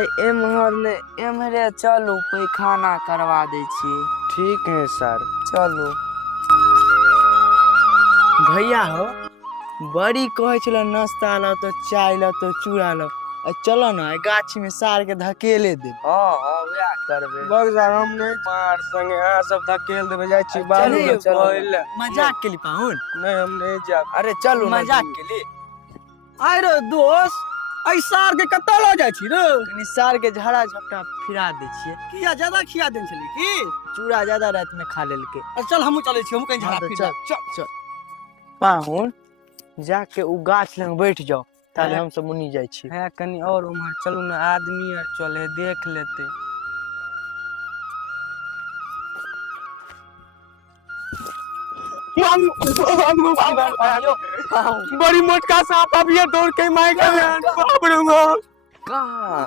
भाई एम्हरे चलू पैखाना करवा दै छी। ठीक है सर। चलू भैया हो बड़ी कहे छल नाश्ता लो तो चाय लो तो चूड़ा लो। चलो ना गाछी में सार के धकेले दे। हाँ हाँ वह करबे। बग सर हम नहीं मार संगे यहाँ सब धकेल देबे जाय छी बाबू चलिए, चलो। पहिले। मजाक के लिए पाहुन। नहीं हम नहीं जाब। अरे चलो मजाक के लिए। आय रे दोस्त ऐ सार के कत्ता ल जाय छी रे? कनी सार के झड़ा झपटा फिरा दे छिए। किया ज्यादा खिया देन छली की? चूड़ा ज्यादा रात में खा लेलके। चल हमहू चले छी, हमहू कहीं झड़ा हाँ तो फिर। चल। पाहुन जाके उ गाछ लंग बैठ जाओ ताले हम सब मुनी जाय छी। है कनी और उम्हर चलू ना आदमी और चले देख लेते। बड़ी मोटका सांप अभी दौड़ के मार के बाप रे। कहाँ